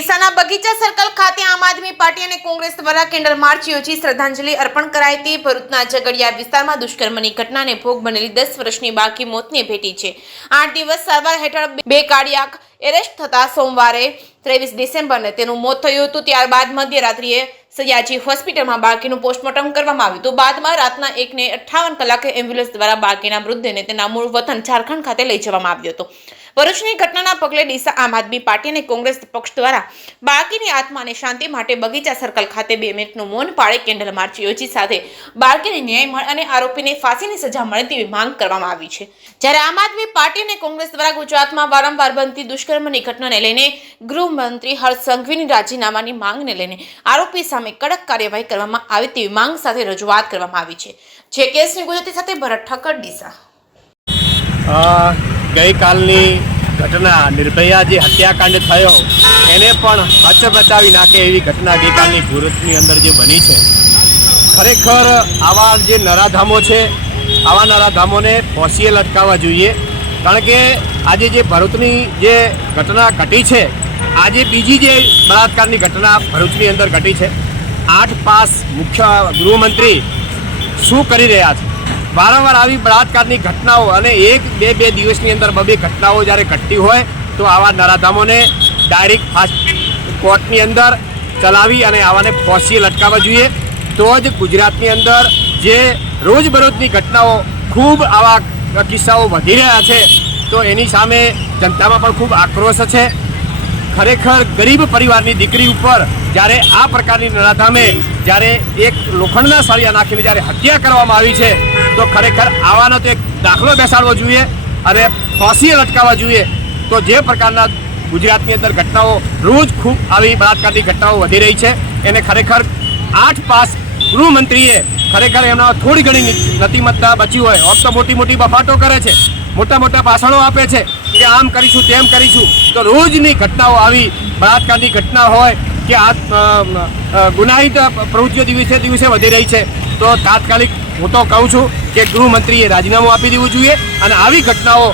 ડીસાના બગીચા સર્કલ ખાતે આમ આદમી પાર્ટી અને કોંગ્રેસ દ્વારા કેન્ડલ માર્ચ યોજી શ્રદ્ધાંજલિ અર્પણ કરાઈ હતી। ભરૂચના ઝઘડિયા વિસ્તારમાં દુષ્કર્મની ઘટનાને ભોગ બનેલી 10 વર્ષની બાળકી મોતને ભેટી છે। 8 દિવસ સારવાર હેઠળ 2 કાર્ડિયાક એરેસ્ટ થતા સોમવારે 23 ડિસેમ્બરને તેનું મોત થયું હતું। ત્યારબાદ મધ્યરાત્રિએ સયાજી હોસ્પિટલમાં બાળકીનું પોસ્ટમોર્ટમ કરવામાં આવ્યું હતું। બાદમાં રાતના 1:58 કલાકે એમ્બ્યુલન્સ દ્વારા બાળકીના મૃતદેહને તેના મૂળ વતન ઝારખંડ ખાતે લઈ જવામાં આવ્યો હતો। ભરૂચની ઘટનાના પગલે ડીસા આમ આદમી પાર્ટી અને કોંગ્રેસ પક્ષ દ્વારા બાળકીની આત્માને શાંતિ માટે બગીચા સર્કલ ખાતે 2 મિનિટનું મૌન પાળી કેન્ડલ માર્ચ યોજી સાથે બાળકીને ન્યાય મળે અને આરોપીને ફાંસીની સજા મળે તેવી માંગ કરવામાં આવી છે। જ્યારે આમ આદમી પાર્ટી અને કોંગ્રેસ દ્વારા ગુજરાતમાં વારંવાર બનતી દુષ્કર્મની ઘટનાને લઈને ગૃહમંત્રી હર્ષ સંઘવીની રાજીનામાની માંગને લઈને આરોપી સામે કડક કાર્યવાહી કરવામાં આવે તેવી માંગ સાથે રજૂઆત કરવામાં આવી છે। જે કેસની ગુજરાતી સાથે ભરત ઠક્કર, ડીસા। ગઈકાલની ઘટના નિર્ભયા જે હત્યાકાંડ થયો એને પણ હચમચાવી નાખે એવી ઘટના ગઈકાલની ભરૂચની અંદર જે બની છે। ખરેખર આવા જે નરાધામો છે આવા નરાધામોને ફોસીએ લટકાવવા જોઈએ, કારણ કે આજે જે ભરૂચની જે ઘટના ઘટી છે, આજે બીજી જે બળાત્કારની ઘટના ભરૂચની અંદર ઘટી છે। 8 પાસ મુખ્ય ગૃહમંત્રી શું કરી રહ્યા છે? વારંવાર આવી બળાત્કારની ઘટનાઓ અને 1-2 દિવસની અંદર 2 ઘટનાઓ જ્યારે ઘટતી હોય તો આવા નરાધામોને ડાયરેક્ટ ફાસ્ટ કોર્ટની અંદર ચલાવી અને આવાને ફોસીએ લટકાવવા જોઈએ। તો જ ગુજરાતની અંદર જે રોજબરોજની ઘટનાઓ ખૂબ આવા કિસ્સાઓ વધી રહ્યા છે તો એની સામે જનતામાં પણ ખૂબ આક્રોશ છે। ખરેખર ગરીબ પરિવારની દીકરી ઉપર જ્યારે આ પ્રકારની નરાધામે જ્યારે એક લોખંડના સળિયા નાખીને જ્યારે હત્યા કરવામાં આવી છે તો ખરેખર આવાનો તો એક દાખલો બેસાડવો જોઈએ અને ફાંસીએ લટકાવવા જોઈએ। તો જે પ્રકારના ગુજરાતની અંદર ઘટનાઓ રોજ ખૂબ આવી બળાત્કારની ઘટનાઓ વધી રહી છે એને ખરેખર 8 પાસ ગૃહમંત્રીએ ખરેખર એમના થોડી ઘણી નતિમત્તા બચી હોય। આમ તો મોટી મોટી બફાટો કરે છે, મોટા મોટા ભાષણો આપે છે કે આમ કરીશું તેમ કરીશું, તો રોજની ઘટનાઓ આવી બળાત્કારની ઘટના હોય કે આ ગુનાહિત પ્રવૃત્તિઓ દિવસે વધી રહી છે તો તાત્કાલિક હું તો કહું છું કે ગૃહમંત્રીએ રાજીનામું આપી દેવું જોઈએ અને આવી ઘટનાઓ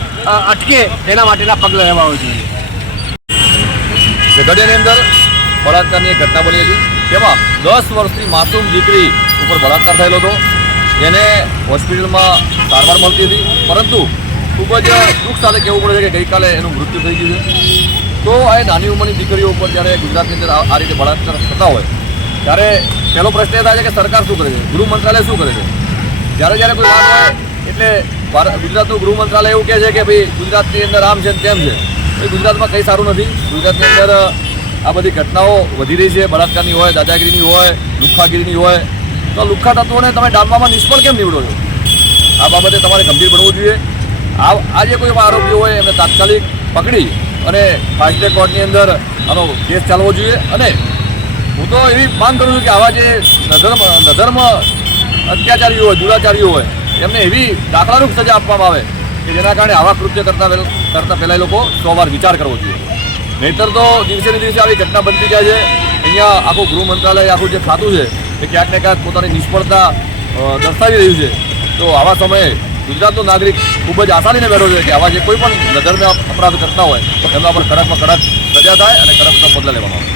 અટકે એના માટેના પગલાં લેવા જોઈએ। ઝઘડિયાની અંદર બળાત્કારની એક ઘટના બની હતી, તેમાં 10 વર્ષની માસૂમ દીકરી ઉપર બળાત્કાર થયેલો હતો। જેને હોસ્પિટલમાં સારવાર મળતી હતી, પરંતુ ખૂબ જ દુઃખ સાથે કહેવું પડે છે કે ગઈકાલે એનું મૃત્યુ થઈ ગયું છે। તો આ નાની ઉંમરની દીકરીઓ ઉપર જ્યારે ગુજરાતની અંદર આ રીતે બળાત્કાર થતા હોય ત્યારે પહેલો પ્રશ્ન એ થાય છે કે સરકાર શું કરે છે, ગૃહ મંત્રાલય શું કરે છે? જ્યારે કોઈ વાત હોય એટલે ગુજરાતનું ગૃહ મંત્રાલય એવું કહે છે કે ભાઈ ગુજરાતની અંદર આમ છે તેમ છે। ભાઈ ગુજરાતમાં કંઈ સારું નથી। ગુજરાતની અંદર આ બધી ઘટનાઓ વધી રહી છે, બળાત્કારની હોય, દાદાગીરીની હોય, લુખ્ખાગીરીની હોય, તો લુખ્ખા તત્વોને તમે ડામવામાં નિષ્ફળ કેમ નીવડો છો? આ બાબતે તમારે ગંભીર બનવું જોઈએ। આ જે કોઈ આરોપીઓ હોય એમને તાત્કાલિક પકડી અને ફાસ્ટ ટ્રેક કોર્ટની અંદર આનો કેસ ચાલવો જોઈએ। અને હું તો એવી માંગ કરું છું કે આવા જે નધર્મ અત્યાચારીઓ હોય, દુરાચારીઓ હોય એમને એવી દાખલારૂપ સજા આપવામાં આવે કે જેના કારણે આવા કૃત્ય કરતા પહેલાં લોકો 100 વાર વિચાર કરવો જોઈએ। નહીંતર તો દિવસે ને દિવસે આવી ઘટના બનતી જાય છે। અહીંયા આખું ગૃહ મંત્રાલય આખું જે ખાતું છે એ ક્યાંક ને ક્યાંક પોતાની નિષ્ફળતા દર્શાવી રહ્યું છે। તો આવા સમયે ગુજરાતનો નાગરિક ખૂબ જ આસાનીને બેઠો છે કે આવા જે કોઈ પણ નધર્મ અપરાધ કરતા હોય એમના પર કડકમાં કડક સજા થાય અને કડકમાં પગલાં લેવામાં આવે।